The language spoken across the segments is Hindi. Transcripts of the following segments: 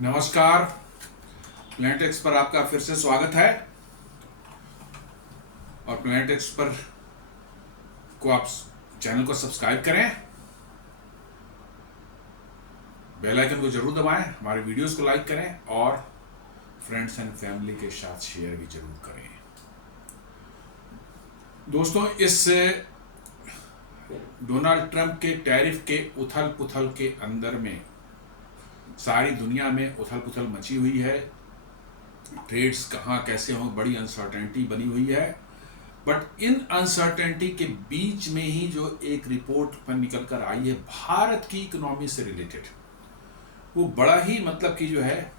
नमस्कार। प्लैनेट एक्स पर आपका फिर से स्वागत है। और प्लैनेट एक्स पर को आप चैनल को सब्सक्राइब करें, बेल आइकन को जरूर दबाएं, हमारे वीडियोस को लाइक करें और फ्रेंड्स एंड फैमिली के साथ शेयर भी जरूर करें। दोस्तों, इस डोनाल्ड ट्रंप के टैरिफ के उथल पुथल के अंदर में सारी दुनिया में उथल पुथल मची हुई है। ट्रेड्स कहाँ कैसे हों, बड़ी अनसर्टेनिटी बनी हुई है। बट इन अनसर्टेनिटी के बीच में ही जो एक रिपोर्ट पर निकल कर आई है भारत की इकोनॉमी से रिलेटेड, वो बड़ा ही मतलब कि जो है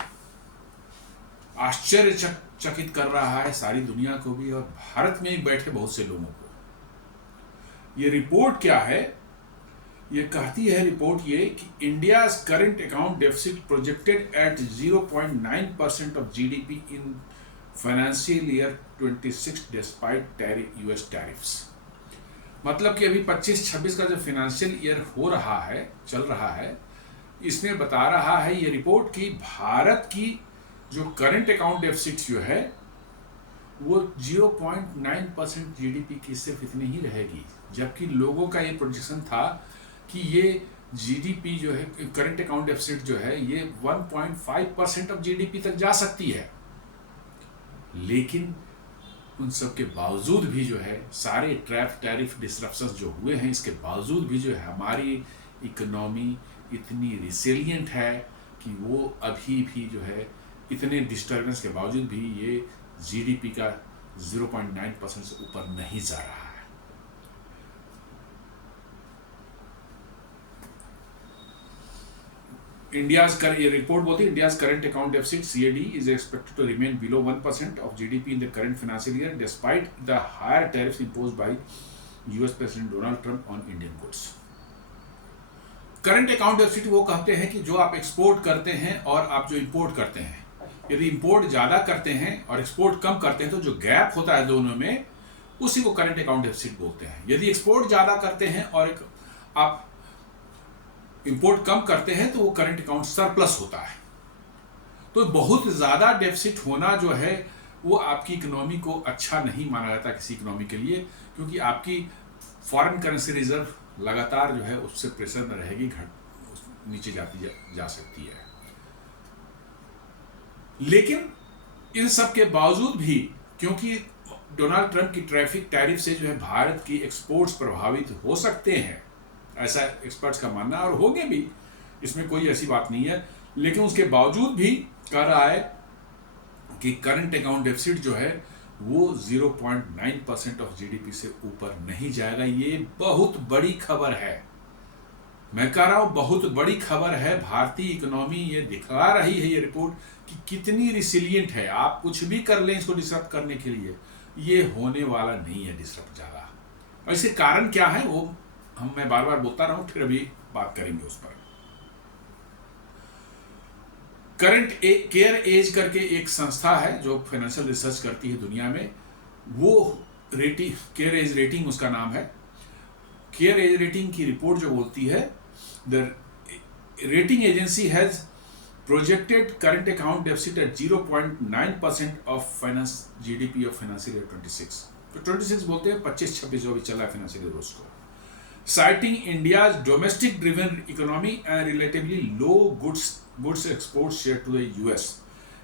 आश्चर्यचकित कर रहा है सारी दुनिया को भी और भारत में ही बैठे बहुत से लोगों को। ये रिपोर्ट क्या है? ये कहती है रिपोर्ट ये कि India's current account deficit projected at 0.9% of GDP in financial year 26 despite US tariffs. मतलब कि अभी 25-26 का जो फाइनेंशियल ईयर हो रहा है, चल रहा है, इसमें बता रहा है ये रिपोर्ट कि भारत की जो करंट अकाउंट डेफिसिट जो है वो 0.9% जीडीपी की सिर्फ इतनी ही रहेगी, जबकि लोगों का ये प्रोजेक्शन था कि ये जीडीपी जो है, करंट अकाउंट डेफिसिट जो है, ये 1.5% ऑफ जीडीपी तक जा सकती है। लेकिन उन सब के बावजूद भी जो है सारे टैरिफ डिसरप्शंस जो हुए हैं, इसके बावजूद भी जो है हमारी इकोनॉमी इतनी रिसिलियंट है कि वो अभी भी जो है इतने डिस्टर्बेंस के बावजूद भी ये जीडीपी का 0.9% से ऊपर नहीं जा रहा है। ये रिपोर्ट बोलती है India's current account deficit CAD is expected to remain below 1% of GDP in the current financial year despite the higher tariffs imposed by US President Donald Trump on Indian goods. Current account deficit वो कहते हैं कि जो आप एक्सपोर्ट करते हैं और आप जो इंपोर्ट करते हैं, यदि इंपोर्ट ज्यादा करते हैं और एक्सपोर्ट कम करते हैं तो जो गैप होता है दोनों में, उसी को करंट अकाउंट डेफिसिट बोलते हैं। यदि एक्सपोर्ट ज्यादा करते हैं और आप इंपोर्ट कम करते हैं तो वो करंट अकाउंट सरप्लस होता है। तो बहुत ज्यादा डेफिसिट होना जो है वो आपकी इकोनॉमी को अच्छा नहीं माना जाता किसी इकोनॉमी के लिए, क्योंकि आपकी फॉरेन करेंसी रिजर्व लगातार जो है उससे प्रेशर में रहेगी, नीचे जाती जा सकती है। लेकिन इन सब के बावजूद भी, क्योंकि डोनाल्ड ट्रंप की टैरिफ से जो है भारत की एक्सपोर्ट्स प्रभावित हो सकते हैं, ऐसा एक्सपर्ट्स का मानना, और होंगे भी, इसमें कोई ऐसी बात नहीं है, लेकिन उसके बावजूद भी कह रहा है कि करंट अकाउंट डेफिसिट जो है वो 0.9% ऑफ जीडीपी से ऊपर नहीं जाएगा। ये बहुत बड़ी खबर है, मैं कह रहा हूं बहुत बड़ी खबर है। भारतीय इकोनॉमी ये दिखा रही है ये रिपोर्ट कि कितनी रिसिलियंट है। आप कुछ भी कर लें इसको डिसरप्ट करने के लिए, ये होने वाला नहीं है डिसरप्ट ज़्यादा। और इसके कारण क्या है वो मैं बार बार बोलता रहा हूं, फिर अभी बात करेंगे उस पर। करंट केयर एज करके एक संस्था है जो फाइनेंशियल रिसर्च करती है दुनिया में, वो रेटिंग, केयर एज रेटिंग उसका नाम है। केयर एज रेटिंग की रिपोर्ट जो बोलती है, the rating agency has projected current account deficit at 0.9% of finance GDP of financial year 26। तो 26 बोलते हैं, 25-26 जो भी चला है फाइनेंशियल ईयर उसको, citing India's domestic driven economy and relatively low goods export share to the US,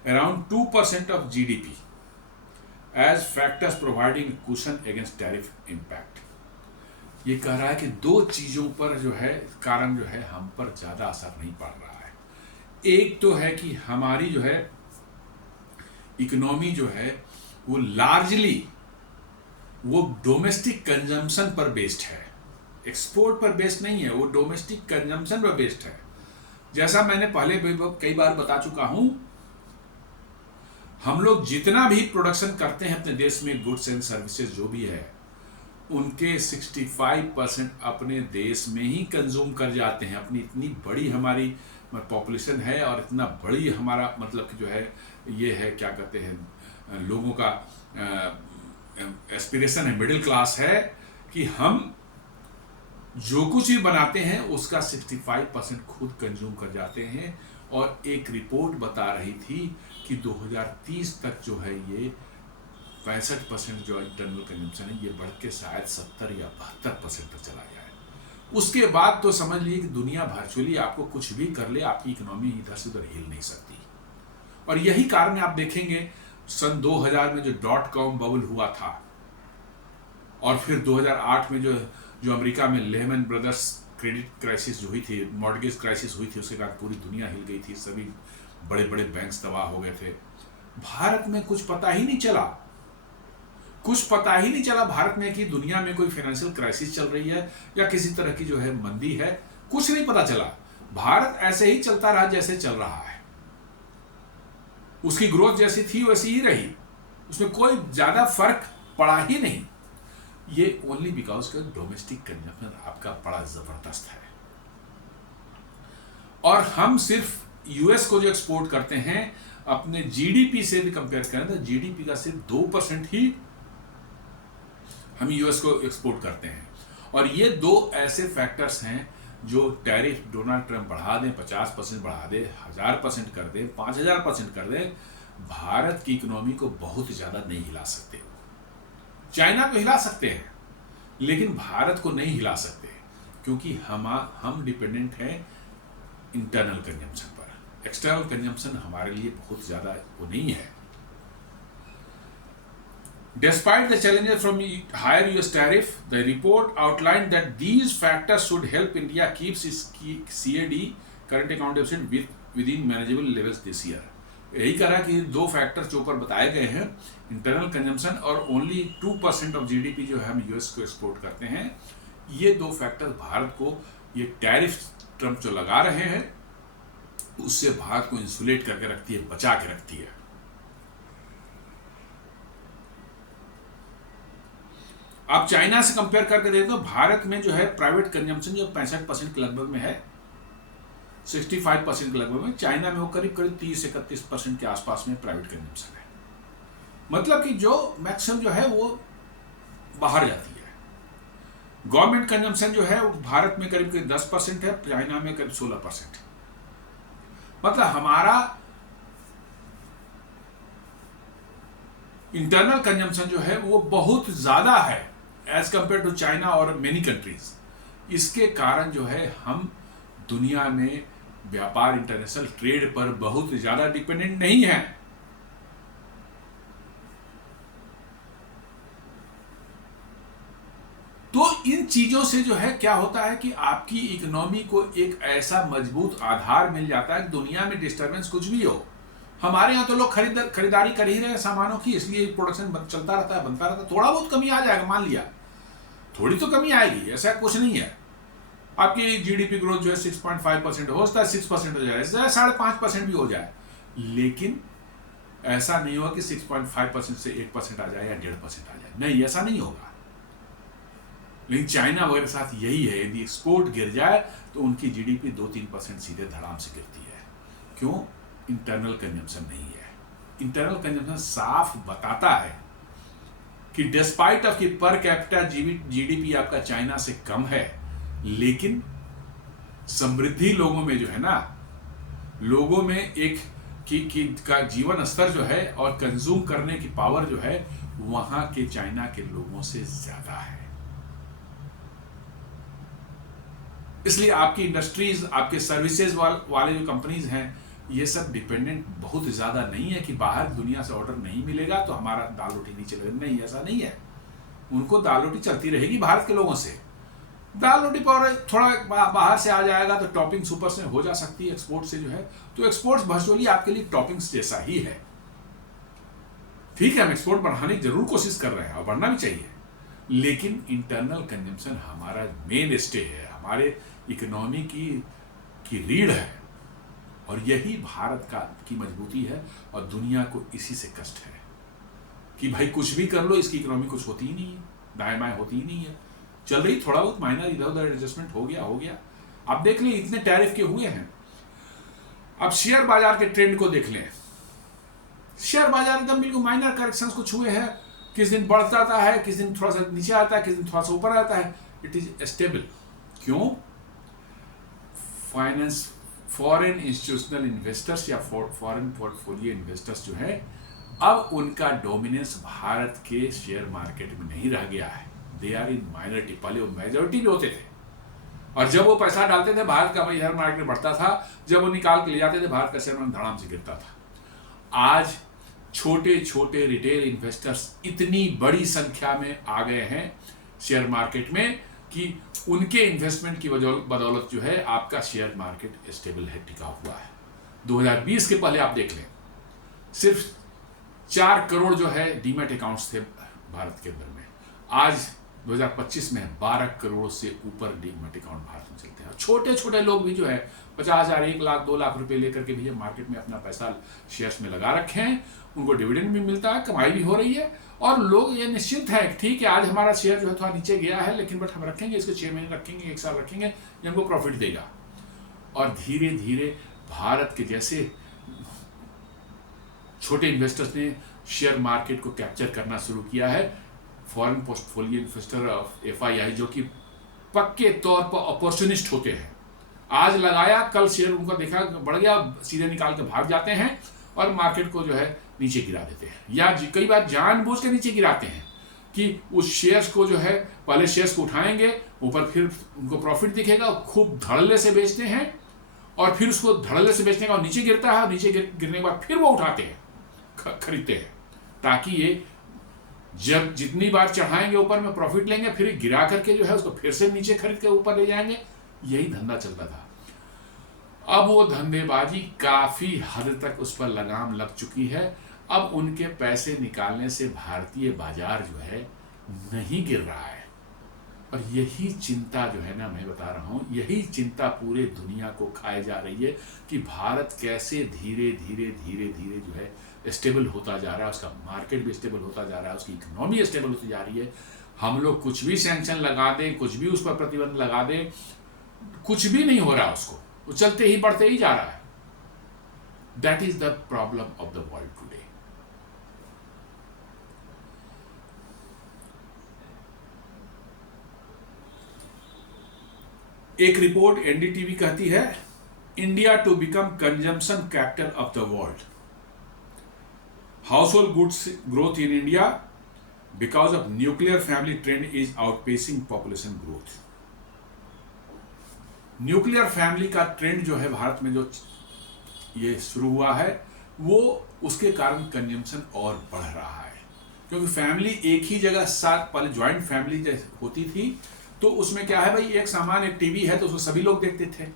around 2% of GDP, as factors providing cushion against tariff impact। ये कह रहा है कि दो चीजों पर जो है कारण जो है हम पर ज्यादा असर नहीं पड़ रहा है। एक तो है कि हमारी जो है इकोनॉमी जो है वो लार्जली वो डोमेस्टिक कंजम्पशन पर बेस्ड है, एक्सपोर्ट पर बेस्ड नहीं है, वो डोमेस्टिक कंजम्पशन पर बेस्ड है। जैसा मैंने पहले भी कई बार बता चुका हूं, हम लोग जितना भी प्रोडक्शन करते हैं अपने देश में, गुड्स एंड सर्विसेज जो भी है, उनके 65% अपने देश में ही कंज्यूम कर जाते हैं। अपनी इतनी बड़ी हमारी पॉपुलेशन है और इतना बड़ी हमारा मतलब कि जो है ये है, क्या कहते हैं, लोगों का एस्पिरेशन है, मिडिल क्लास है, कि हम जो कुछ भी बनाते हैं उसका 65% खुद कंज्यूम कर जाते हैं और एक रिपोर्ट बता रही थी कि 2030 तक जो है ये 65% जो इंटरनल कंजम्पशन है ये बढ़ के शायद 70 या 72% तक चला जाए। उसके बाद तो समझ लीजिए कि दुनिया वर्चुअली आपको कुछ भी कर ले, आपकी इकोनॉमी इधर से उधर हिल नहीं सकती। और यही कारण आप देखेंगे सन 2000 में जो .com बबल हुआ था, और फिर 2008 में जो अमेरिका में लेहमैन ब्रदर्स क्रेडिट क्राइसिस जो हुई थी, मॉर्गेज क्राइसिस हुई थी, उसके बाद पूरी दुनिया हिल गई थी, सभी बड़े बड़े बैंक्स तबाह हो गए थे। भारत में कुछ पता ही नहीं चला, कुछ पता ही नहीं चला भारत में कि दुनिया में कोई फाइनेंशियल क्राइसिस चल रही है या किसी तरह की जो है मंदी है, कुछ नहीं पता चला। भारत ऐसे ही चलता रहा जैसे चल रहा है, उसकी ग्रोथ जैसी थी वैसी ही रही, उसमें कोई ज्यादा फर्क पड़ा ही नहीं। ये ओनली बिकॉज का डोमेस्टिक कंजम्पशन आपका बड़ा जबरदस्त है। और हम सिर्फ यूएस को जो एक्सपोर्ट करते हैं अपने जीडीपी से भी कंपेयर करें तो जीडीपी का सिर्फ 2% ही हम यूएस को एक्सपोर्ट करते हैं। और ये दो ऐसे फैक्टर्स हैं जो टैरिफ डोनाल्ड ट्रंप बढ़ा दें, 50% बढ़ा दे, 1000% कर दे, 5000% कर दे, भारत की इकोनॉमी को बहुत ज्यादा नहीं हिला सकते। चाइना को हिला सकते हैं लेकिन भारत को नहीं हिला सकते, क्योंकि हम डिपेंडेंट हैं इंटरनल कंजम्पशन पर। एक्सटर्नल कंजम्पशन हमारे लिए बहुत ज्यादा वो नहीं है। Despite the challenges from higher US tariff, the report outlined that these factors should help India keeps its CAD current account deficit within manageable levels this year. यही करा कि दो फैक्टर्स जो ऊपर बताए गए हैं, इंटरनल कंजम्पशन और ओनली 2% ऑफ जीडीपी जो है हम यूएस को एक्सपोर्ट करते हैं, ये दो फैक्टर भारत को, ये टैरिफ ट्रंप जो लगा रहे हैं उससे भारत को इंसुलेट करके रखती है, बचा के रखती है। आप चाइना से कंपेयर करके देखो तो भारत में जो है प्राइवेट कंजम्पशन जो 65% के लगभग में है, 65% के लगभग में। चाइना में वो करीब 30-31% के आसपास में प्राइवेट कंजम्पशन है। मतलब कि जो मैक्सिमम जो है वो बाहर जाती है। गवर्नमेंट कंजम्पशन जो है वो भारत में करीब 10% है, चाइना में करीब 16% है। मतलब हमारा इंटरनल कंजम्पशन जो है वो बहुत ज्यादा है एज कंपेयर टू चाइना और मेनी कंट्रीज। इसके कारण जो है हम दुनिया में व्यापार, इंटरनेशनल ट्रेड पर बहुत ज्यादा डिपेंडेंट नहीं है। तो इन चीजों से जो है क्या होता है कि आपकी इकोनॉमी को एक ऐसा मजबूत आधार मिल जाता है कि दुनिया में डिस्टर्बेंस कुछ भी हो, हमारे यहाँ तो लोग खरीदारी कर ही रहे हैं सामानों की, इसलिए प्रोडक्शन चलता रहता है, बनता रहता है। थोड़ा बहुत कमी आ जाएगा, मान लिया थोड़ी तो कमी आएगी, ऐसा कुछ नहीं है। आपकी जीडीपी ग्रोथ जो है 6.5% हो सकता है 6% हो जाए, 5.5% भी हो जाए, लेकिन ऐसा नहीं होगा कि 6.5% से 8% आ जाए या 1.5% आ जाए, नहीं, ऐसा नहीं होगा। लेकिन चाइना वगैरह के साथ यही है, यदि एक्सपोर्ट गिर जाए तो उनकी जीडीपी 2-3% सीधे धड़ाम से गिरती है। क्यों? इंटरनल कंजम्पशन नहीं है। इंटरनल कंजम्पशन साफ बताता है कि डिस्पाइट ऑफ कि पर कैपिटा जीडीपी आपका चाइना से कम है, लेकिन समृद्धि लोगों में जो है ना, लोगों में एक का जीवन स्तर जो है और कंज्यूम करने की पावर जो है वहां के चाइना के लोगों से ज्यादा है। इसलिए आपकी इंडस्ट्रीज, आपके सर्विसेज वाले जो कंपनीज हैं, ये सब डिपेंडेंट बहुत ज्यादा नहीं है कि बाहर दुनिया से ऑर्डर नहीं मिलेगा तो हमारा दाल रोटी नहीं चलेगा। नहीं, ऐसा नहीं है। उनको दाल रोटी चलती रहेगी भारत के लोगों से। दाल रोटी पर थोड़ा बाहर से आ जाएगा तो टॉपिंग सुपर से हो जा सकती है एक्सपोर्ट से जो है, तो एक्सपोर्ट्स वर्चुअली आपके लिए टॉपिंग्स जैसा ही है। ठीक है, हम एक्सपोर्ट बढ़ाने की जरूर कोशिश कर रहे हैं और बढ़ना भी चाहिए, लेकिन इंटरनल कंजम्पशन हमारा मेन स्टे है, हमारे इकोनॉमी की रीढ़ है, और यही भारत की मजबूती है। और दुनिया को इसी से कष्ट है कि भाई कुछ भी कर लो, इसकी इकोनॉमी कुछ होती ही नहीं है, दाएं बाएं होती ही नहीं है, चल रही, थोड़ा बहुत माइनर इधर उधर एडजस्टमेंट हो गया। आप देख लें इतने टैरिफ के हुए हैं। अब शेयर बाजार के ट्रेंड को देख लें, शेयर बाजार एकदम बिल्कुल माइनर करेक्शंस कुछ हुए हैं, किस दिन बढ़ जाता है, किस दिन थोड़ा सा नीचे आता है, किस दिन थोड़ा सा ऊपर आता है। It is stable. क्यों? फॉरेन इंस्टीट्यूशनल इन्वेस्टर्स या फॉरेन पोर्टफोलियो इन्वेस्टर्स जो है, अब उनका डोमिनेंस भारत के शेयर मार्केट में नहीं रह गया है। They are in minority. पहले वो मेजॉरिटी में होते थे, और जब वो पैसा डालते थे भारत का शेयर मार्केट बढ़ता था, जब वो निकाल के ले जाते थे भारत का शेयर मार्केट धड़ाम से गिरता था। आज छोटे छोटे रिटेल इन्वेस्टर्स इतनी बड़ी संख्या में आ गए हैं शेयर मार्केट में कि उनके इन्वेस्टमेंट की बदौलत जो है आपका शेयर मार्केट स्टेबल है, टिका हुआ है। 2020 के पहले आप देख लें, सिर्फ 4 करोड़ जो है डीमैट अकाउंट्स थे भारत के अंदर में। आज 2025 में 12 करोड़ से ऊपर डीमैट अकाउंट भारत में चलते हैं। छोटे छोटे लोग भी जो है 50,000, 1 लाख, 2 लाख रुपए लेकर के भी मार्केट में अपना पैसा शेयर्स में लगा रखे हैं। उनको डिविडेंड भी मिलता है, कमाई भी हो रही है, और लोग ये निश्चिंत है, ठीक है आज हमारा शेयर जो है थोड़ा नीचे गया है, लेकिन बट हम रखेंगे इसको, 6 महीने रखेंगे, 1 साल रखेंगे, ये हमको प्रॉफिट देगा। और धीरे धीरे भारत के जैसे छोटे इन्वेस्टर्स ने शेयर मार्केट को कैप्चर करना शुरू किया है। फॉरेन पोर्टफोलियो इन्वेस्टर FII जो कि पक्के तौर पर अपॉर्चुनिस्ट होते हैं, आज लगाया कल शेयर उनका देखा बढ़ गया, सीधे निकाल के भाग जाते हैं और मार्केट को जो है नीचे गिरा देते हैं, या कई बार जानबूझ के नीचे गिराते हैं कि उस शेयर्स को जो है पहले शेयर्स को उठाएंगे, ऊपर फिर उनको प्रॉफिट दिखेगा, खूब धड़ल्ले से बेचते हैं, और फिर उसको धड़ल्ले से बेचने का नीचे गिरता है, और नीचे गिरने के बाद फिर वो उठाते हैं, खरीदते हैं, ताकि ये जब जितनी बार चढ़ाएंगे ऊपर में प्रॉफिट लेंगे, फिर गिरा करके जो है उसको फिर से नीचे खरीद के ऊपर ले जाएंगे। यही धंधा चलता था। अब वो धंधेबाजी काफी हद तक उस पर लगाम लग चुकी है। अब उनके पैसे निकालने से भारतीय बाजार जो है नहीं गिर रहा है, और यही चिंता जो है ना, मैं बता रहा हूं, यही चिंता पूरे दुनिया को खाए जा रही है कि भारत कैसे धीरे धीरे धीरे धीरे जो है स्टेबल होता जा रहा है, उसका मार्केट भी स्टेबल होता जा रहा है, उसकी इकोनॉमी स्टेबल होती जा रही है। हम लोग कुछ भी सैंक्शन लगा दें, कुछ भी उस पर प्रतिबंध लगा दें, कुछ भी नहीं हो रहा, उसको वो चलते ही बढ़ते ही जा रहा है। That is the problem of the world today. एक रिपोर्ट NDTV कहती है, India to become consumption capital of the world, household goods growth in India because of nuclear family trend is outpacing population growth. Nuclear family का ट्रेंड जो है भारत में जो ये शुरू हुआ है, वो उसके कारण कंजम्पशन और बढ़ रहा है, क्योंकि फैमिली एक ही जगह साथ, पहले ज्वाइंट फैमिली जैसे होती थी, तो उसमें क्या है भाई, एक सामान्य टीवी है तो उसमें सभी लोग देखते थे।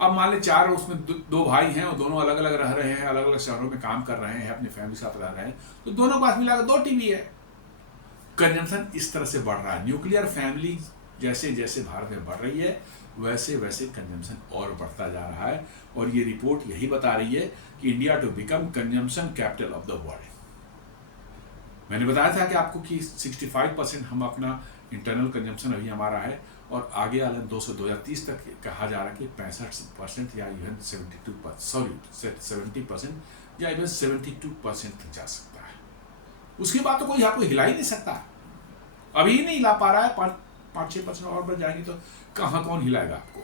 अब मान ले 4 उसमें 2 भाई हैं और दोनों अलग अलग रह रहे हैं, अलग अलग शहरों में काम कर रहे हैं, अपनी फैमिली के साथ रह रहे हैं, तो दोनों को मिलाकर 2 टीवी है। कंजम्पशन इस तरह से बढ़ रहा है। न्यूक्लियर फैमिली जैसे जैसे भारत में बढ़ रही है, वैसे वैसे कंजम्पशन और बढ़ता जा रहा है। और ये रिपोर्ट यही बता रही है कि India to become consumption capital of the world. मैंने बताया था कि आपको कि 65% हम अपना इंटरनल कंजम्पशन अभी हमारा है, और आगे वाले 2030 तक कहा जा रहा है कि 65% या इवन 70% या इवन 72% तक जा सकता है। उसके बाद तो कोई आपको हिला ही नहीं सकता। अभी ही नहीं हिला पा रहा है, 5-6% और बढ़ जाएंगे तो कहाँ कौन हिलाएगा आपको।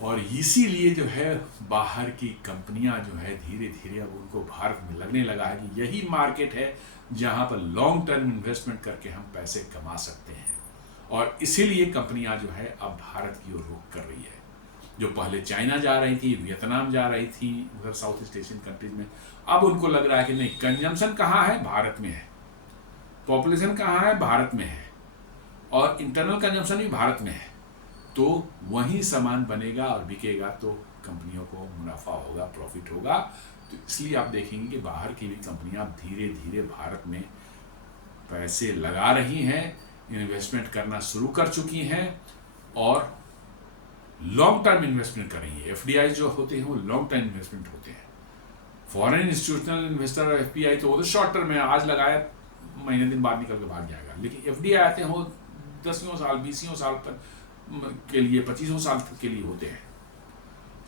और इसीलिए जो है बाहर की कंपनियां जो है धीरे धीरे अब उनको भारत में लगने लगा है कि यही मार्केट है जहां पर लॉन्ग टर्म इन्वेस्टमेंट करके हम पैसे कमा सकते हैं। और इसीलिए कंपनियां जो है अब भारत की ओर रुख कर रही है। जो पहले चाइना जा रही थी, वियतनाम जा रही थी, उधर साउथ ईस्ट एशियन कंट्रीज में, अब उनको लग रहा है कि नहीं, कंजम्पशन कहाँ है, भारत में है, पॉपुलेशन कहाँ है, भारत में है, और इंटरनल कंजम्पशन भी भारत में है, तो वही सामान बनेगा और बिकेगा तो कंपनियों को मुनाफा होगा, प्रॉफिट होगा। तो इसलिए आप देखेंगे कि बाहर की भी कंपनियां धीरे धीरे भारत में पैसे लगा रही हैं, इन्वेस्टमेंट करना शुरू कर चुकी हैं और लॉन्ग टर्म इन्वेस्टमेंट कर रही है। FDI जो होते हैं वो लॉन्ग टर्म इन्वेस्टमेंट होते हैं। फॉरेन इंस्टीट्यूशनल इन्वेस्टर और FPI तो वो शॉर्ट टर्म में आज लगाया महीने दिन बाद निकल के भाग जाएगा, लेकिन FDI आते हैं वो 10 साल 20 साल तक के लिए, 25 साल के लिए होते हैं।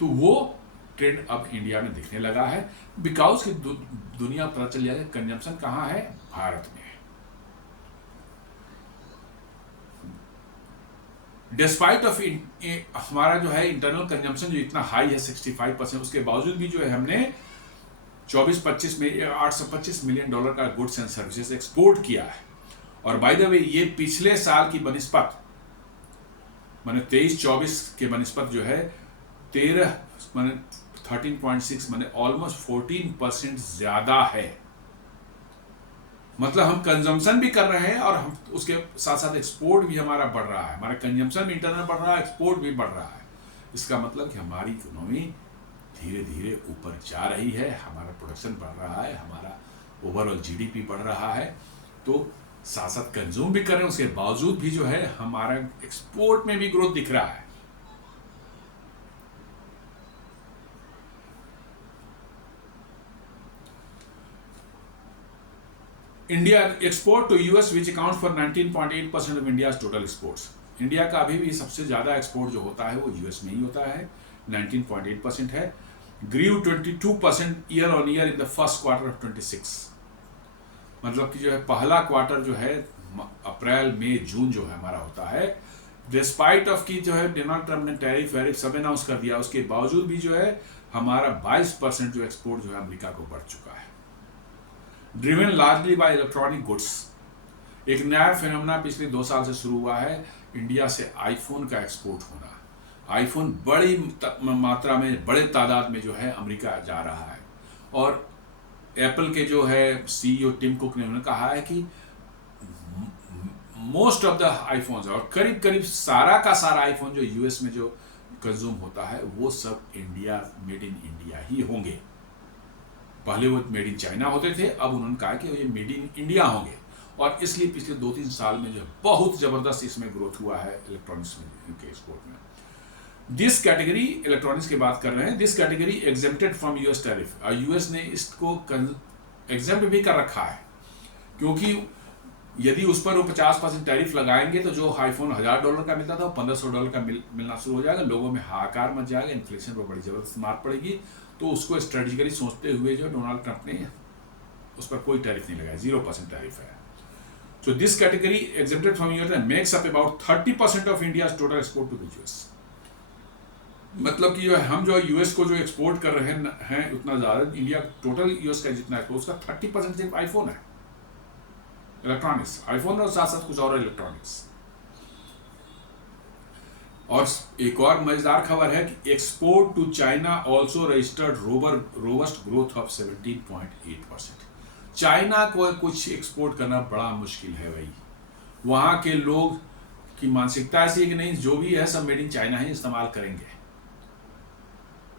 तो वो ट्रेंड अब इंडिया में दिखने लगा है, बिकॉज कि दुनिया पता चल जाएगा कंजम्पशन कहाँ है, भारत में है। डिस्पाइट ऑफ हमारा जो है इंटरनल कंजम्पशन जो इतना हाई है 65%, उसके बावजूद भी जो है हमने 24-25 में $825 मिलियन का गुड्स एंड सर्विसेज एक्सपोर्ट किया है। और बाय द वे ये पिछले साल की बनिस्पत माने 23-24 के बनिस्पत जो है 13.6 माने ऑलमोस्ट 14% ज्यादा है। मतलब हम कंजम्पशन भी कर रहे हैं और हम उसके साथ साथ एक्सपोर्ट भी हमारा बढ़ रहा है, हमारा कंजम्पशन भी इंटरनल बढ़ रहा है, एक्सपोर्ट भी बढ़ रहा है। इसका मतलब कि हमारी इकोनॉमी धीरे धीरे ऊपर जा रही है, हमारा प्रोडक्शन बढ़ रहा है, हमारा ओवरऑल जीडीपी बढ़ रहा है। तो साथ साथ कंज्यूम भी कर रहे हैं, उसके बावजूद भी जो है हमारा एक्सपोर्ट में भी ग्रोथ दिख रहा है। India export to US which account for 19.8% of India total exports. India का अभी भी सबसे ज्यादा एक्सपोर्ट जो होता है वो यूएस में ही होता है, 19.8% है। Grew 22% year on year in the first quarter of 26। मतलब कि जो है पहला क्वार्टर जो है अप्रैल मई जून जो है हमारा होता है, डिस्पाइट ऑफ की जो है डोनाल्ड ट्रम्प ने टैरिफ वैरिफ सब अनाउंस कर दिया, उसके बावजूद भी जो है हमारा 22% जो एक्सपोर्ट जो है अमेरिका को बढ़ चुका है, driven largely bye electronic goods. एक नया फिनोमेना पिछले 2 साल से शुरू हुआ है, इंडिया से आईफोन का एक्सपोर्ट होना। आईफोन बड़ी मात्रा में, बड़े तादाद में जो है अमेरिका जा रहा है। और एप्पल के जो है सीईओ टिम कुक ने उन्होंने कहा है कि मोस्ट ऑफ द आईफोन्स और करीब करीब सारा का सारा आईफोन जो यूएस में जो कंज्यूम होता है वो सब इंडिया, मेड इन इंडिया ही होंगे। पहले वो मेड इन चाइना होते थे, अब उन्होंने कहा कि ये मेड इन इंडिया होंगे। और इसलिए पिछले 2-3 साल में जो बहुत जबरदस्त इसमें ग्रोथ हुआ है इलेक्ट्रॉनिक्स के एक्सपोर्ट में। दिस कैटेगरी, इलेक्ट्रॉनिक्स की बात कर रहे हैं, this category exempted from US tariff. और यूएस ने इसको एग्जेम्प्ट भी कर रखा है, क्योंकि यदि उस पर वो 50% टैरिफ लगाएंगे तो जो आईफोन $1000 का मिलता था वो $1500 का मिलना शुरू हो जाएगा, लोगों में हाहाकार मच जाएगा, इन्फ्लेशन पर बड़ी जबरदस्त मार पड़ेगी। तो उसको स्ट्रेटेजिकली सोचते हुए जो डोनाल्ड ट्रंप ने उस पर कोई टैरिफ नहीं लगाया, 0% टैरिफ है। So this category exempted from US makes up about 30% of India's total export to the US. मतलब कि जो है हम जो यूएस को जो एक्सपोर्ट कर रहे हैं उतना ज्यादा, इंडिया टोटल यूएस का जितना एक्सपोर्ट उसका 30% सिर्फ आईफोन है, इलेक्ट्रॉनिक्स, आईफोन और साथ साथ कुछ और इलेक्ट्रॉनिक्स। और एक और मजेदार खबर है कि export to China also registered robust growth of 17.8%। China को कुछ एक्सपोर्ट करना बड़ा मुश्किल है भाई, वहां के लोग की मानसिकता ऐसी है कि नहीं जो भी है सब मेड इन चाइना ही इस्तेमाल करेंगे।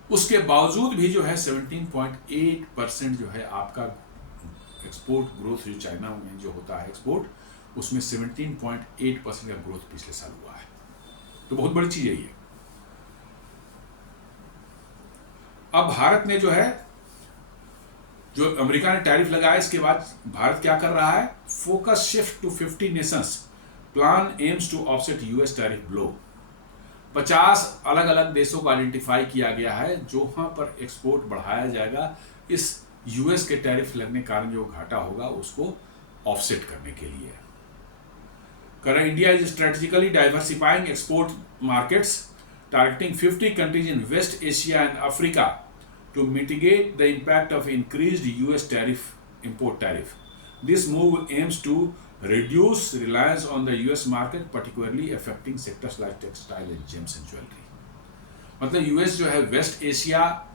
उसके बावजूद भी जो है 17.8% जो है आपका एक्सपोर्ट ग्रोथ जो चाइना में जो होता है एक्सपोर्ट, उसमें 17.8% का ग्रोथ पिछले साल हुआ है। तो बहुत बड़ी चीज है ये। अब भारत ने जो है, जो अमेरिका ने टैरिफ लगाया, इसके बाद भारत क्या कर रहा है, focus shift to 50 nations, plan aims to offset US tariff blow. 50 अलग अलग देशों को आइडेंटिफाई किया गया है जहां पर एक्सपोर्ट बढ़ाया जाएगा, इस यूएस के टैरिफ लगने के कारण जो घाटा होगा उसको ऑफसेट करने के लिए। Currently, India is strategically diversifying export markets, targeting 50 countries in West Asia and Africa to mitigate the impact of increased US import tariff. This move aims to reduce reliance on the US market, particularly affecting sectors like textile and gems and jewelry. मतलब US जो है वेस्ट एशिया,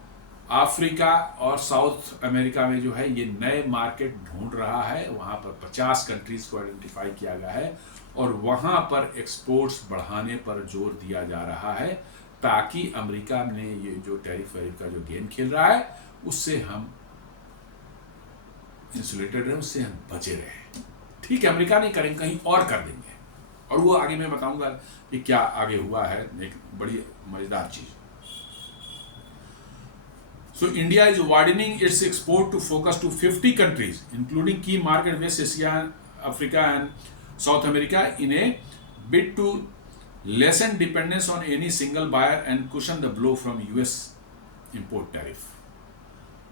अफ्रीका और साउथ अमेरिका में जो है ये नए मार्केट ढूंढ रहा है। वहाँ पर 50 कंट्रीज को आइडेंटिफाई किया गया है और वहाँ पर एक्सपोर्ट्स बढ़ाने पर जोर दिया जा रहा है, ताकि अमेरिका ने ये जो टैरिफ वैरिफ का जो गेम खेल रहा है उससे हम इंसुलेटेड रहे, उससे हम बचे रहे। ठीक है, अमेरिका नहीं करेंगे, कहीं और कर देंगे, और वो आगे मैं बताऊंगा कि क्या आगे हुआ है, एक बड़ी मजेदार चीज। So India is widening its export to focus to 50 countries, including key market West Asia, Africa and South America, in a bid to lessen dependence on any single buyer and cushion the blow from US import tariff.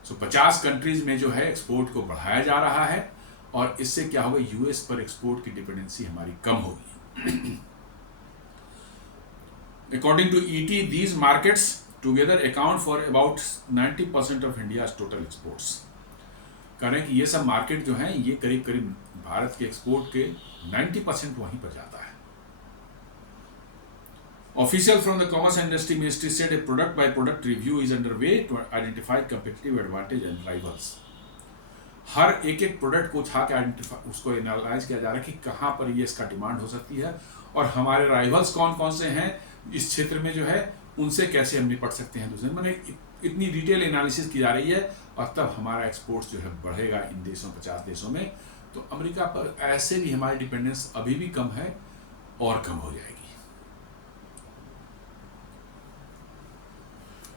So 50 countries में जो है एक्सपोर्ट को बढ़ाया जा रहा है और इससे क्या होगा, यूएस पर एक्सपोर्ट की डिपेंडेंसी हमारी कम होगी। According to ET, these markets together account for about 90% of India's total exports. कह रहे हैं कि ये सब मार्केट जो हैं ये करीब करीब भारत के एक्सपोर्ट के 90% वहीं पर जाता है. Official from the Commerce and Industry Ministry said a product by product review is underway to identify competitive advantage and rivals. हर एक एक प्रोडक्ट को उठा के उसको एनालाइज किया जा रहा है कि कहाँ पर ये इसका डिमांड हो सकती है और हमारे राइवल्स कौन कौन से हैं इस क्षेत्र में जो है उनसे कैसे हम निपट सकते हैं दूसरे. मैंने इतनी डिटेल एनालिसिस की जा रही है और तब हमारा एक्सपोर्ट्स जो है बढ़ेगा इन देशों 50 देशों में. तो अमेरिका पर ऐसे भी हमारी डिपेंडेंस अभी भी कम है और कम हो जाएगी.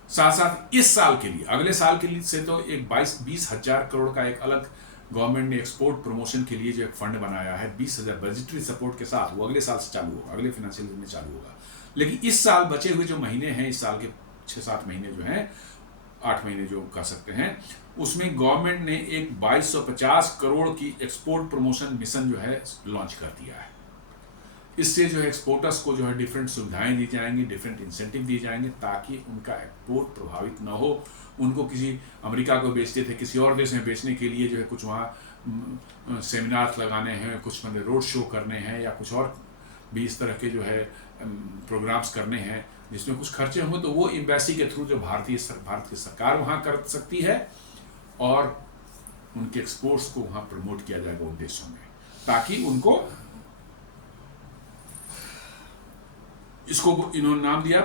साथ साथ इस साल के लिए अगले साल के लिए से तो एक 20 हजार करोड़ का एक अलग गवर्नमेंट ने एक्सपोर्ट प्रमोशन के लिए जो एक फंड बनाया है 20,000 बजटरी सपोर्ट के साथ. वो अगले साल से चालू होगा, अगले फाइनेंशियल ईयर में चालू होगा. लेकिन इस साल बचे हुए जो महीने हैं, इस साल के 6-7 महीने जो हैं, 8 महीने जो कह सकते हैं, उसमें गवर्नमेंट ने एक 2250 करोड़ की एक्सपोर्ट प्रमोशन मिशन जो है लॉन्च कर दिया है. इससे जो है एक्सपोर्टर्स को जो है डिफरेंट सुविधाएं दी जाएंगी, डिफरेंट इंसेंटिव दिए जाएंगे ताकि उनका एक्सपोर्ट प्रभावित न हो. उनको किसी अमेरिका को बेचते थे किसी और देश में बेचने के लिए जो है कुछ वहाँ सेमिनार लगाने हैं, कुछ मतलब रोड शो करने हैं या कुछ और भी इस तरह के जो है प्रोग्राम्स करने हैं जिसमें कुछ खर्चे होंगे तो वो एम्बेसी के थ्रू जो भारत की सरकार वहाँ कर सकती है और उनके एक्सपोर्ट्स को वहाँ प्रमोट किया जाएगा उन देशों में ताकि उनको इसको इन्होंने नाम दिया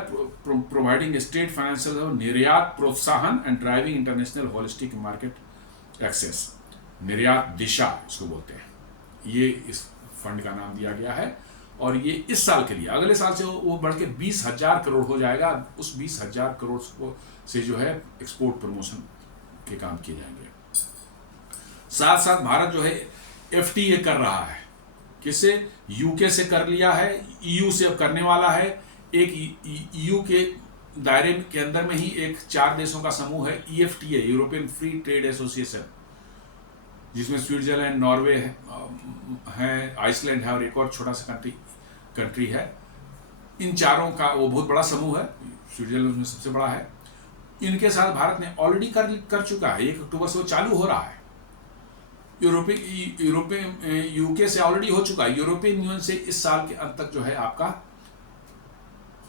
providing state financial Niryat Protsahan and driving international holistic market access. Niryat Disha इसको बोलते हैं. ये इस फंड का नाम दिया गया है और ये इस साल के लिए, अगले साल से वो बढ़ के 20,000 करोड़ हो जाएगा. उस 20,000 करोड़ को से जो है एक्सपोर्ट प्रमोशन के काम किए जाएंगे. साथ साथ भारत जो है FTA कर रहा है. किससे? यूके से कर लिया है, EU से अब करने वाला है. एक EU के दायरे के अंदर में ही एक 4 देशों का समूह है EFTA, European free trade association, जिसमें स्विट्जरलैंड, नॉर्वे है, आइसलैंड है और एक और छोटा सा कंट्री है. इन चारों का वो बहुत बड़ा समूह है, स्विट्जरलैंड में सबसे बड़ा है. इनके साथ भारत ने ऑलरेडी कर चुका है. 1 अक्टूबर से वो चालू हो रहा है. यूके से ऑलरेडी हो चुका है. यूरोपियन यूनियन से इस साल के अंत तक जो है आपका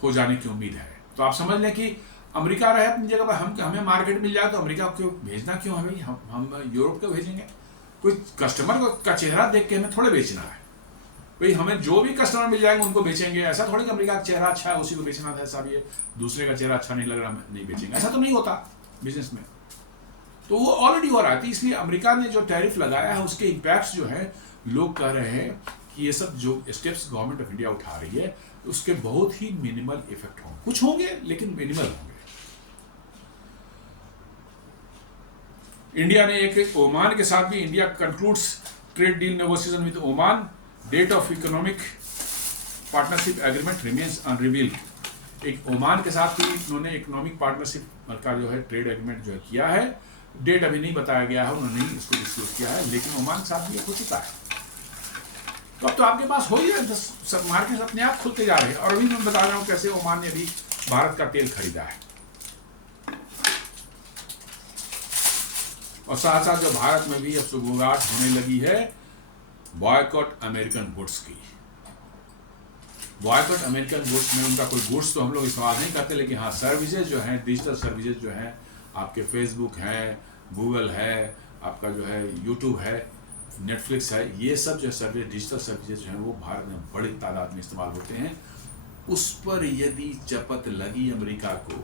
हो जाने की उम्मीद है. तो आप समझ लें कि अमेरिका रहे अपनी जगह पर, हमें मार्केट मिल जाए तो अमेरिका को भेजना क्यों है भाई? हम यूरोप को भेजेंगे. कोई कस्टमर का चेहरा देख के हमें थोड़े बेचना है भाई. हमें जो भी कस्टमर मिल जाएंगे उनको बेचेंगे. ऐसा थोड़ी कि अमेरिका का चेहरा अच्छा है उसी को बेचना था, ऐसा भी है दूसरे का चेहरा अच्छा नहीं लग रहा नहीं बेचेंगे. ऐसा तो नहीं होता बिजनेस में. तो वो ऑलरेडी हो रहा है. इसलिए अमेरिका ने जो टैरिफ लगाया है उसके इम्पैक्ट्स जो है लोग कह रहे हैं कि ये सब जो स्टेप्स गवर्नमेंट ऑफ इंडिया उठा रही है उसके बहुत ही मिनिमल इफेक्ट होंगे. कुछ होंगे लेकिन मिनिमल होंगे. इंडिया ने एक ओमान के साथ भी India concludes trade deal negotiation with Oman. Date of economic partnership agreement remains unrevealed. एक ओमान के साथ भी उन्होंने इकोनॉमिक पार्टनरशिप का जो है ट्रेड एग्रीमेंट जो है किया है. डेट अभी नहीं बताया गया है, उन्होंने इसको डिस्क्लोज किया है, लेकिन ओमान के साथ भी हो चुका है. तो अब तो आपके पास हो ही है, सब मार्केट अपने आप खुलते जा रहे हैं. और अभी मैं बता रहा हूँ कैसे ओमान ने अभी भारत का तेल खरीदा है. और साथ साथ जो भारत में भी अब सुगबुगाहट होने लगी है बॉयकॉट अमेरिकन गुड्स की. बॉयकॉट अमेरिकन गुड्स में उनका कोई गुड्स तो हम लोग इस्तेमाल नहीं करते, लेकिन हाँ सर्विसेज जो हैं, डिजिटल सर्विसेज जो हैं, आपके फेसबुक है, गूगल है, आपका जो है यूट्यूब है, नेटफ्लिक्स है, ये सब जो सर्विस डिजिटल सर्विसेज जो हैं वो भारत में बड़ी तादाद में इस्तेमाल होते हैं. उस पर यदि चपत लगी अमेरिका को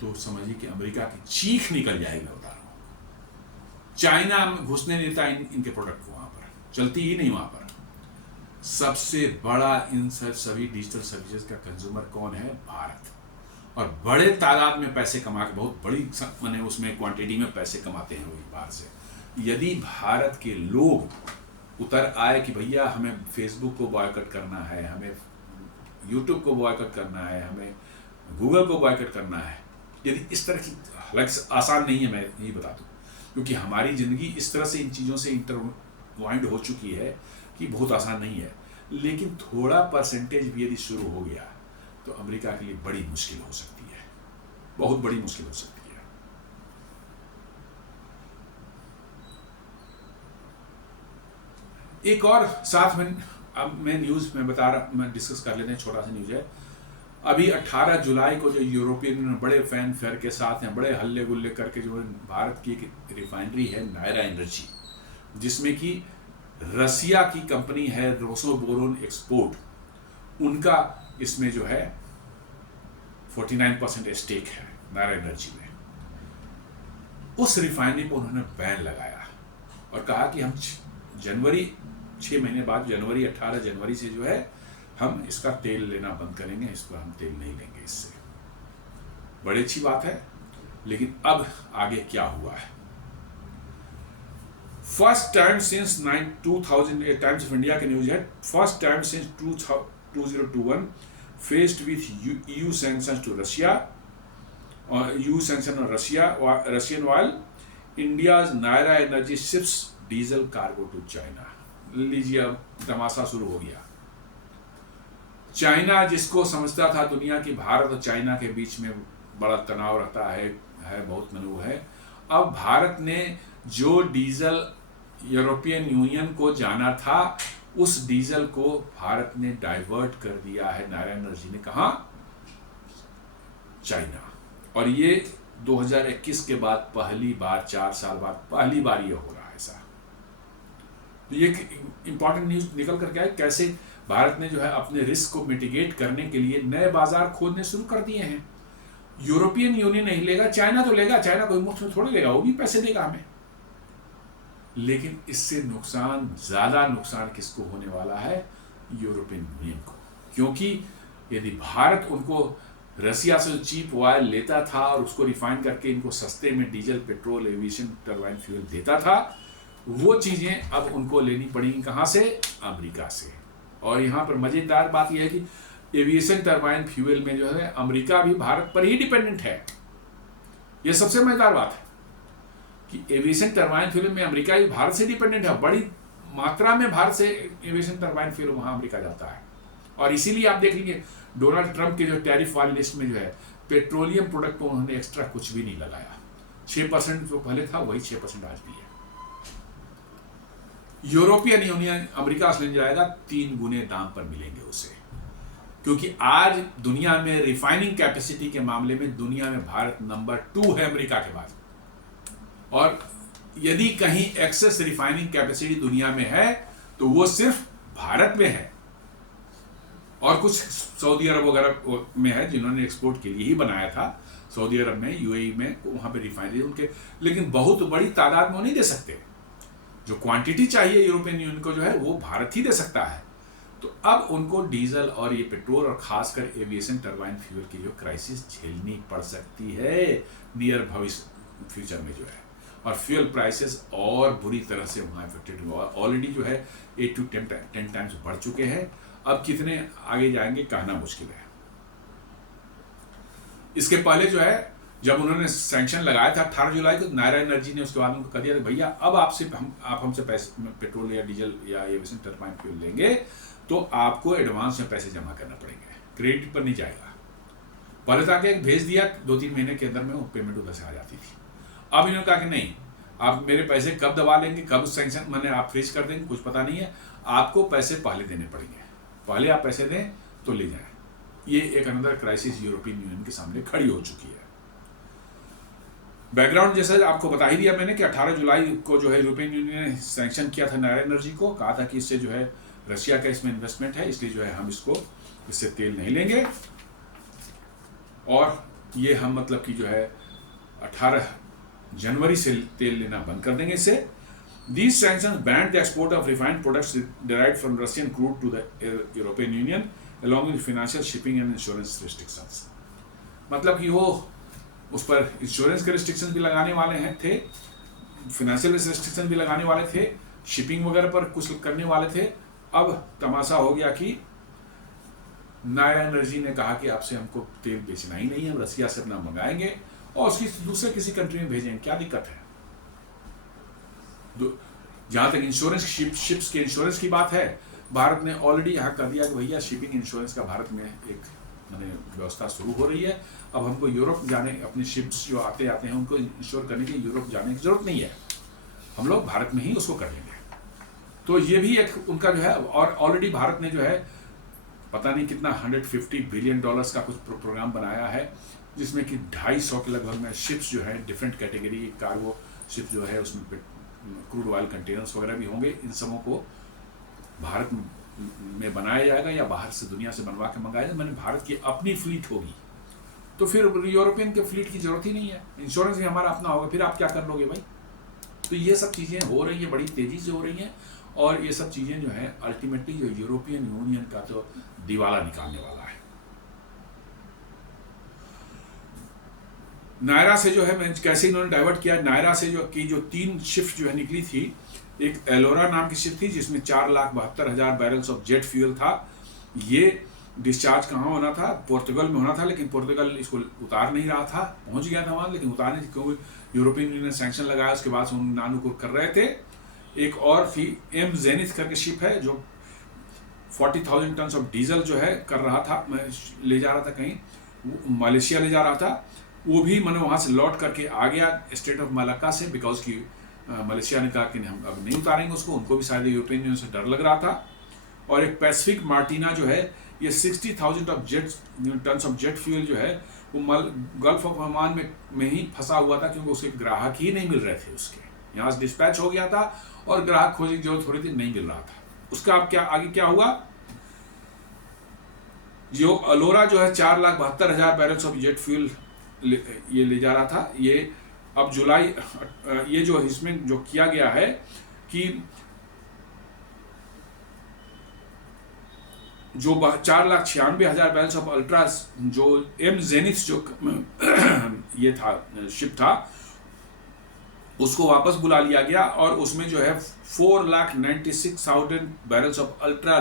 तो समझिए कि अमेरिका की चीख निकल जाएगी. मैं बता रहा हूँ चाइना घुसने नहीं देता इनके प्रोडक्ट को, वहाँ पर चलती ही नहीं. वहाँ पर सबसे बड़ा इन सभी डिजिटल सर्विसेज का कंज्यूमर कौन है? भारत. और बड़े तादाद में पैसे कमा के बहुत बड़ी मैंने उसमें क्वांटिटी में पैसे कमाते हैं वही बाहर से. यदि भारत के लोग उतर आए कि भैया हमें फेसबुक को बॉयकॉट करना है, हमें यूट्यूब को बॉयकॉट करना है, हमें गूगल को बॉयकॉट करना है, यदि इस तरह की, हालांकि आसान नहीं है मैं यही बता दूँ, क्योंकि हमारी ज़िंदगी इस तरह से इन चीज़ों से इंटरवाइंड हो चुकी है कि बहुत आसान नहीं है. लेकिन थोड़ा परसेंटेज भी यदि शुरू हो गया तो अमेरिका के लिए बड़ी मुश्किल हो सकती है, बहुत बड़ी मुश्किल हो सकती है। एक और साथ में अब मैं न्यूज़ में बता रहा, मैं डिस्कस कर लेते हैं, छोटा सा न्यूज़ है। अभी 18 जुलाई को जो यूरोपियन यूनियन बड़े फैन फेयर के साथ हैं, बड़े हल्ले गुल्ले करके जो भारत की एक रिफाइनरी है नायरा एनर्जी, जिसमें कि रसिया की कंपनी है रोसोबोरोन एक्सपोर्ट, उनका इसमें जो है 49% स्टेक है नायरा एनर्जी में। उस रिफाइनरी पर उन्होंने बैन लगाया और कहा कि हम जनवरी 6 महीने बाद, जनवरी 18 जनवरी से जो है हम इसका तेल लेना बंद करेंगे, इस पर हम तेल नहीं लेंगे इससे। बड़ी अच्छी बात है, लेकिन अब आगे क्या हुआ है। First time since 2000, times of India के न्यूज है, first time since 2021 faced with EU sanctions to Russia और EU sanction on Russian oil, India's Naira Energy ships diesel cargo to China. लीजिए अब तमाशा शुरू हो गया। चाइना जिसको समझता था दुनिया की भारत और चाइना के बीच में बड़ा तनाव रहता है बहुत मनू है, अब भारत ने जो डीजल यूरोपियन यूनियन को जाना था, उस डीजल को भारत ने डाइवर्ट कर दिया है नायरा एनर्जी ने। कहा? चाइना। और ये 2021 के बाद पहली बार, 4 साल बाद पहली बार ये हो रहा है ऐसा। तो ये इंपॉर्टेंट न्यूज निकल करके आए, कैसे भारत ने जो है अपने रिस्क को मिटिगेट करने के लिए नए बाजार खोदने शुरू कर दिए हैं। यूरोपियन यूनियन नहीं लेगा, चाइना तो लेगा, चाइना कोई मुफ्त में थोड़ी लेगा, वो भी पैसे देगा हमें। लेकिन इससे नुकसान, ज्यादा नुकसान किसको होने वाला है? यूरोपियन यूनियन को। क्योंकि यदि भारत उनको रसिया से चीप ऑयल लेता था और उसको रिफाइन करके इनको सस्ते में diesel, petrol, aviation turbine fuel देता था, वो चीजें अब उनको लेनी पड़ेंगी कहां से? अमेरिका से। और यहाँ पर मजेदार बात यह है कि एविएशन टरबाइन फ्यूल में जो है अमेरिका भी भारत पर ही डिपेंडेंट है। यह सबसे मजेदार बात है कि एविएशन टरबाइन फ्यूल में अमेरिका भी भारत से डिपेंडेंट है। बड़ी मात्रा में भारत से एविएशन टरबाइन फ्यूल वहां अमेरिका जाता है। और इसीलिए आप देख लीजिए डोनाल्ड ट्रंप के जो टैरिफ वाली लिस्ट में जो है पेट्रोलियम प्रोडक्ट को उन्होंने एक्स्ट्रा कुछ भी नहीं लगाया। 6% जो पहले था वही 6% आज भी है। यूरोपियन यूनियन अमेरिका से ले जाएगा, 3 गुने दाम पर मिलेंगे उसे। क्योंकि आज दुनिया में रिफाइनिंग कैपेसिटी के मामले में दुनिया में भारत नंबर 2 है अमेरिका के बाद। और यदि कहीं एक्सेस रिफाइनिंग कैपेसिटी दुनिया में है तो वो सिर्फ भारत में है। और कुछ सऊदी अरब वगैरह में है जिन्होंने एक्सपोर्ट के लिए ही बनाया था, सऊदी अरब में, यूएई में, वहां पे रिफाइनरी उनके, लेकिन बहुत बड़ी तादाद में वो नहीं दे सकते। जो क्वांटिटी चाहिए यूरोपियन यूनियन को जो है वो भारत ही दे सकता है। तो अब उनको डीजल और ये पेट्रोल और खासकर एविएशन टरबाइन फ्यूल की जो क्राइसिस झेलनी पड़ सकती है नियर भविष्य फ्यूचर में जो है। और फ्यूल प्राइसेस और बुरी तरह से वहाँ इफेक्टेड हुआ, ऑलरेडी जो है 8 to 10 टाइम्स बढ़ चुके हैं। अब कितने आगे जाएंगे कहना मुश्किल है। इसके पहले जो है जब उन्होंने सैंक्शन लगाया था 18 जुलाई को, नायरा एनर्जी ने उसके बाद उनको कह दिया भैया अब आप हमसे पैसे, पेट्रोल या डीजल या एविएशन टरबाइन फ्यूल लेंगे तो आपको एडवांस में पैसे जमा करना पड़ेंगे, क्रेडिट पर नहीं जाएगा। पहले तक एक भेज दिया, 2-3 महीने के अंदर में वो पेमेंट उधर से आ जाती थी। अब इन्होंने कहा कि नहीं, आप मेरे पैसे कब दबा लेंगे, कब सैंक्शन मैंने आप फ्रीज कर देंगे, कुछ पता नहीं है, आपको पैसे पहले देने पड़ेंगे, पहले आप पैसे दें तो ले जाएं। ये एक अनदर क्राइसिस यूरोपियन यूनियन के सामने खड़ी हो चुकी है। बैकग्राउंड जैसा आपको बता ही दिया मैंने कि 18 जुलाई को जो है यूरोपियन यूनियन ने सैंक्शन किया था नायरा एनर्जी को, कहा था कि इससे जो है रशिया का इसमें इन्वेस्टमेंट है, इसलिए जो है हम इससे तेल नहीं लेंगे। और ये हम मतलब कि जो है 18 जनवरी से तेल लेना बंद कर देंगे इससे। These sanctions banned the export of refined products derived from Russian crude to the European Union, along with financial, shipping and insurance restrictions. मतलब कि वो उस पर इंश्योरेंस के रिस्ट्रिक्शन भी लगाने वाले थे, फिनेंशियल रिस्ट्रिक्शन भी लगाने वाले थे, शिपिंग वगैरह पर कुछ करने वाले थे। अब तमाशा हो गया कि नायरा एनर्जी ने कहा कि आपसे हमको तेल बेचना ही नहीं है, हम रसिया से अपना मंगाएंगे और उसकी दूसरे किसी कंट्री में भेजेंगे, क्या दिक्कत है। जहां तक इंश्योरेंस, शिप्स के इंश्योरेंस की बात है, भारत ने ऑलरेडी यहाँ कर दिया कि भैया शिपिंग इंश्योरेंस का भारत में एक मैंने व्यवस्था शुरू हो रही है। अब हमको यूरोप जाने, अपने शिप्स जो आते आते हैं उनको इंश्योर करने के यूरोप जाने की जरूरत नहीं है, हम लोग भारत में ही उसको कर लेंगे। तो ये भी एक उनका जो है, और ऑलरेडी भारत ने जो है पता नहीं कितना $150 बिलियन का कुछ प्रोग्राम बनाया है, जिसमें कि 250 के लगभग में शिप्स जो है, डिफरेंट कैटेगरी कार्गो शिप जो है, उसमें क्रूड ऑयल कंटेनर्स वगैरह भी होंगे। इन सबों को भारत में बनाया जाएगा या बाहर से दुनिया से बनवा के मंगाया जाएगा। मैंने भारत की अपनी फ्लीट होगी, तो फिर यूरोपियन के फ्लीट की जरूरत ही नहीं है, इंश्योरेंस भी हमारा अपना होगा, फिर आप क्या कर लोगे भाई। तो ये सब चीज़ें हो रही हैं, बड़ी तेज़ी से हो रही हैं, और ये सब चीज़ें जो हैं अल्टीमेटली जो यूरोपियन यूनियन का तो दिवाला निकालने वाला है। नायरा से जो है, मैं कैसे इन्होंने डाइवर्ट किया, नायरा से जो 3 शिफ्ट जो है निकली थी, एक एलोरा नाम की शिप थी जिसमें 4,72,000 बैरल्स ऑफ जेट फ्यूल था। ये डिस्चार्ज कहाँ होना था, पुर्तगाल में होना था, लेकिन पुर्तगाल इसको उतार नहीं रहा था, पहुंच गया था वहाँ, लेकिन उतारने क्योंकि यूरोपियन यूनियन ने सैंक्शन लगाया, उसके बाद से उन नानुकुर कर रहे थे। एक और थी एम जेनिथ करके शिप है, जो 40,000 टन ऑफ डीजल जो है कर रहा था, ले जा रहा था कहीं, मलेशिया ले जा रहा था। वो भी मैंने वहाँ से लौट करके आ गया स्टेट ऑफ मलाक्का से, बिकॉज की मलेशिया ने कहा कि हम अब नहीं उतारेंगे उसको, उनको भी शायद यूरोपियन यूनियन से डर लग रहा था। और एक पैसिफिक मार्टिना जो है, ये 60,000 टन ऑफ जेट फ्यूल जो है, वो गल्फ ऑफ ओमान में ही फंसा हुआ था, क्योंकि उसके ग्राहक ही नहीं मिल रहे थे। उसके यहाँ से डिस्पैच हो गया था और ग्राहक खोजने की जरूरत हो रही थी, नहीं मिल रहा था उसका। अब क्या आगे क्या हुआ, जो अलोरा जो है 4,72,000 बैरल्स ऑफ जेट फ्यूल ये ले जा रहा था। ये अब जुलाई, ये जो इसमें जो किया गया है कि जो 4,96,000 बैरल्स ऑफ अल्ट्रा, जो एम जेनिथ जो ये था शिप था, उसको वापस बुला लिया गया, और उसमें जो है 4,96,000 barrels of ultra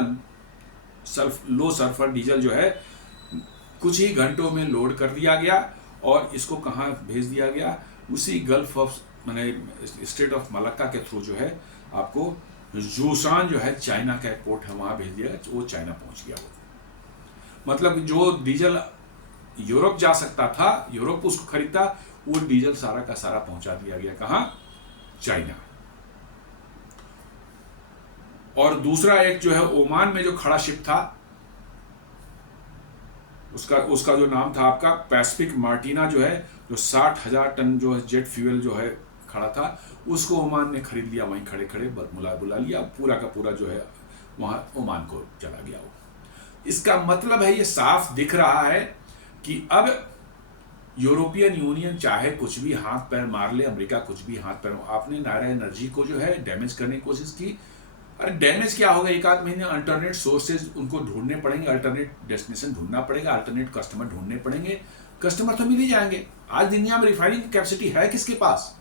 low sulphur diesel जो है कुछ ही घंटों में लोड कर दिया गया, और इसको कहाँ भेज दिया गया, उसी गल्फ ऑफ मैंने स्टेट ऑफ मलाक्का के थ्रू जो है आपको जूसान जो है चाइना का पोर्ट है वहाँ भेज दिया, वो चाइना पहुँच गया। वो मतलब जो डीजल यूरोप जा सकता था, यूरोप उसको खरीदता, वो डीजल सारा का सारा पहुंचा दिया गया कहाँ, चाइना। और दूसरा एक जो है ओमान में जो खड़ा शिप था, उसका जो नाम था आपका पैसिफिक मार्टिना जो है, जो 60,000 टन जो है जेट फ्यूल जो है खड़ा था, उसको ओमान ने खरीद लिया, वहीं खड़े खड़े बुला लिया, पूरा का पूरा जो है वहां ओमान को चला गया वो। इसका मतलब है, ये साफ दिख रहा है कि अब यूरोपियन यूनियन चाहे कुछ भी हाथ पैर मार ले, अमेरिका कुछ भी हाथ पैर, आपने नायरा एनर्जी को जो है डैमेज करने की कोशिश की। अरे डैमेज क्या होगा, 1 आध महीने अल्टरनेट सोर्सेज उनको ढूंढने पड़ेंगे, अल्टरनेट डेस्टिनेशन ढूंढना पड़ेगा, अल्टरनेट कस्टमर ढूंढने पड़ेंगे, कस्टमर तो मिल ही जाएंगे। आज दुनिया में रिफाइनिंग कैपेसिटी है किसके पास?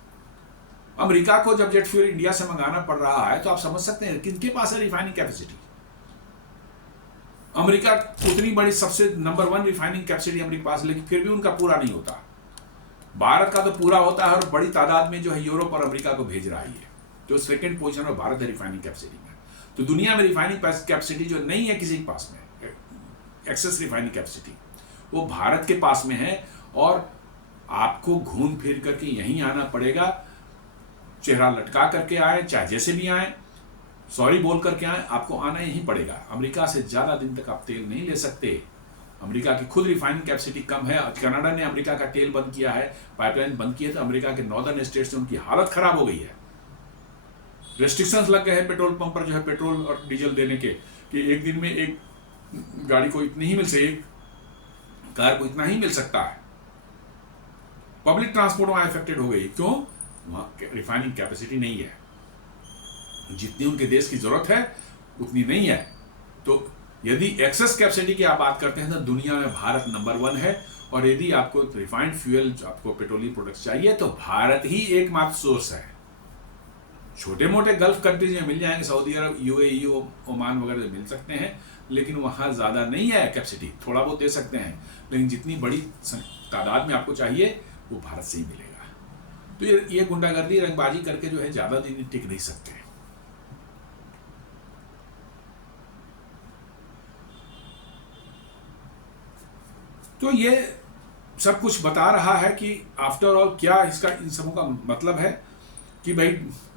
अमेरिका को जब जेट फ्यूल इंडिया से मंगाना पड़ रहा है, तो आप समझ सकते हैं किनके पास है रिफाइनिंग कैपेसिटी। अमेरिका उतनी बड़ी सबसे नंबर 1 रिफाइनिंग कैपेसिटी अमेरिका पास, लेकिन फिर भी उनका पूरा नहीं होता। भारत का तो पूरा होता है, और बड़ी तादाद में जो है यूरोप और अमेरिका को भेज रहा है, तो सेकंड पोजीशन में भारत है रिफाइनिंग कैपेसिटी में। तो दुनिया में रिफाइनिंग कैपेसिटी जो नहीं है किसी के पास में, एक्सेस रिफाइनिंग कैपेसिटी, वो भारत के पास में है। और आपको घूम फिर करके यहीं आना पड़ेगा, चेहरा लटका करके आए, चाहे जैसे भी आए, सॉरी बोल करके आए, आपको आना यहीं पड़ेगा। अमेरिका से ज़्यादा दिन तक आप तेल नहीं ले सकते। अमेरिका की खुद रिफाइनिंग कैपेसिटी कम है। कनाडा ने अमेरिका का तेल बंद किया है, पाइपलाइन बंद की है, तो अमेरिका के नॉर्दर्न स्टेट्स में उनकी हालत खराब हो गई है। रेस्ट्रिक्शंस लग गए हैं पेट्रोल पंप पर जो है पेट्रोल और डीजल देने के, कि एक दिन में एक गाड़ी को इतनी ही मिल सके, एक कार को इतना ही मिल सकता है। पब्लिक ट्रांसपोर्ट वहाँ अफेक्टेड हो गई, क्यों? वहाँ रिफाइनिंग कैपेसिटी नहीं है, जितनी उनके देश की जरूरत है उतनी नहीं है। तो यदि एक्सेस कैपेसिटी की आप बात करते हैं, तो दुनिया में भारत नंबर 1 है। और यदि आपको रिफाइंड फ्यूल, आपको पेट्रोलियम प्रोडक्ट्स चाहिए, तो भारत ही एकमात्र सोर्स है। छोटे मोटे गल्फ कंट्रीज में मिल जाएंगे, सऊदी अरब, यूएई, ओमान वगैरह मिल सकते हैं, लेकिन वहाँ ज़्यादा नहीं है कैपेसिटी, थोड़ा बहुत दे सकते हैं, लेकिन जितनी बड़ी तादाद में आपको चाहिए वो भारत से ही मिलेगा। तो ये गुंडागर्दी, रंगबाजी करके जो है ज़्यादा दिन टिक नहीं सकते। तो ये सब कुछ बता रहा है कि आफ्टर ऑल क्या इसका इन सबों का मतलब है कि भाई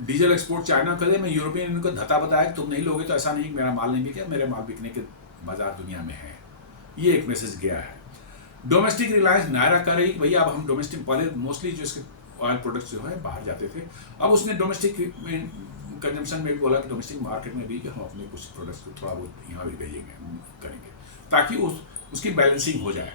डीजल एक्सपोर्ट चाइना करे, मैं यूरोपियन यूनियन को धता बताया कि तुम नहीं लोगे तो ऐसा नहीं कि मेरा माल नहीं बिके, मेरे माल बिकने के बाजार दुनिया में है। ये एक मैसेज गया है। डोमेस्टिक रिलायंस नायरा कर रही भैया अब हम डोमेस्टिक, पहले मोस्टली जो इसके ऑयल प्रोडक्ट्स जो है बाहर जाते थे, अब उसने डोमेस्टिक कंजम्पशन में भी बोला कि डोमेस्टिक मार्केट में भी कि हम अपने कुछ प्रोडक्ट्स को थोड़ा बहुत यहाँ भी भेजेंगे करेंगे, ताकि उसकी बैलेंसिंग हो जाए।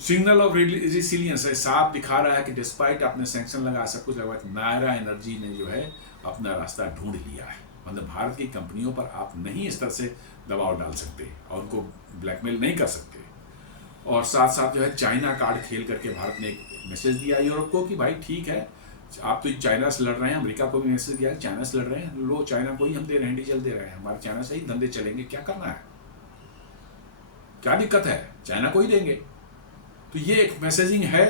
सिग्नल ऑफ रिसिलियंस है, साफ दिखा रहा है कि डिस्पाइट आपने सैंक्शन लगा, सब कुछ लगा, नायरा एनर्जी ने जो है अपना रास्ता ढूंढ लिया है। मतलब भारत की कंपनियों पर आप नहीं इस तरह से दबाव डाल सकते और उनको ब्लैकमेल नहीं कर सकते। और साथ साथ जो है चाइना कार्ड खेल करके भारत ने एक मैसेज दिया यूरोप को कि भाई ठीक है, आप तो चाइना से लड़ रहे हैं, अमेरिका को भी मैसेज दिया चाइना से लड़ रहे हैं, लो चाइना को ही हम दे रहे हैं, डीजल दे रहे हैं, हमारे चाइना से ही धंधे चलेंगे, क्या करना है, क्या दिक्कत है, चाइना को ही देंगे। तो ये एक मैसेजिंग है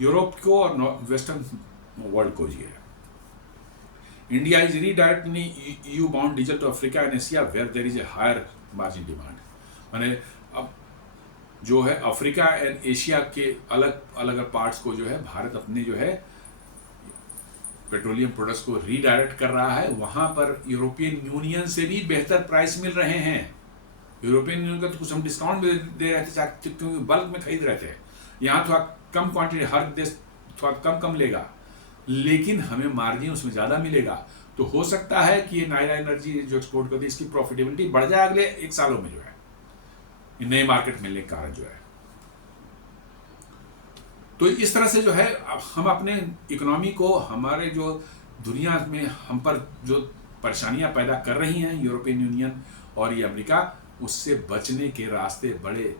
यूरोप को और वेस्टर्न वर्ल्ड को। ये India is redirecting EU bound diesel to Africa and Asia where there is a higher margin demand. माने अब जो है अफ्रीका एंड एशिया के अलग अलग पार्ट्स को जो है भारत अपने जो है पेट्रोलियम प्रोडक्ट्स को रीडायरेक्ट कर रहा है, वहां पर यूरोपियन यूनियन से भी बेहतर प्राइस मिल रहे हैं। यूरोपियन यूनियन का तो कुछ हम डिस्काउंट दे रहे थे क्योंकि बल्क में खरीद रहे थे, यहाँ थोड़ा कम क्वांटिटी, हर देश थोड़ा कम लेगा, लेकिन हमें मार्जिन उसमें ज़्यादा मिलेगा। तो हो सकता है कि ये नायरा एनर्जी जो एक्सपोर्ट करती है इसकी प्रॉफिटेबिलिटी बढ़ जाए अगले 1 सालों में, जो है नए मार्केट मिलने के कारण जो है। तो इस तरह से जो है हम अपने इकोनॉमी को, हमारे जो दुनिया में हम पर जो परेशानियां पैदा कर रही हैं यूरोपियन यूनियन और ये अमेरिका, उससे बचने के रास्ते बड़े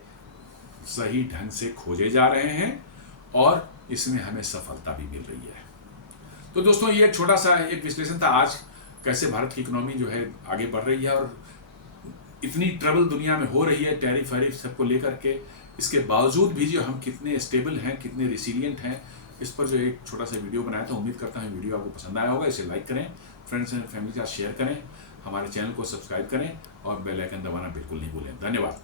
सही ढंग से खोजे जा रहे हैं और इसमें हमें सफलता भी मिल रही है। तो दोस्तों ये छोटा सा एक विश्लेषण था आज कैसे भारत की इकोनॉमी जो है आगे बढ़ रही है और इतनी ट्रबल दुनिया में हो रही है टैरिफ वैरिफ सबको लेकर के, इसके बावजूद भी जो हम कितने स्टेबल हैं, कितने रिसिलियंट हैं, इस पर जो एक छोटा सा वीडियो बनाया था। उम्मीद करता हूँ वीडियो आपको पसंद आया होगा। इसे लाइक करें, फ्रेंड्स एंड फैमिली के साथ शेयर करें, हमारे चैनल को सब्सक्राइब करें और बेल आइकन दबाना बिल्कुल नहीं भूलें। धन्यवाद।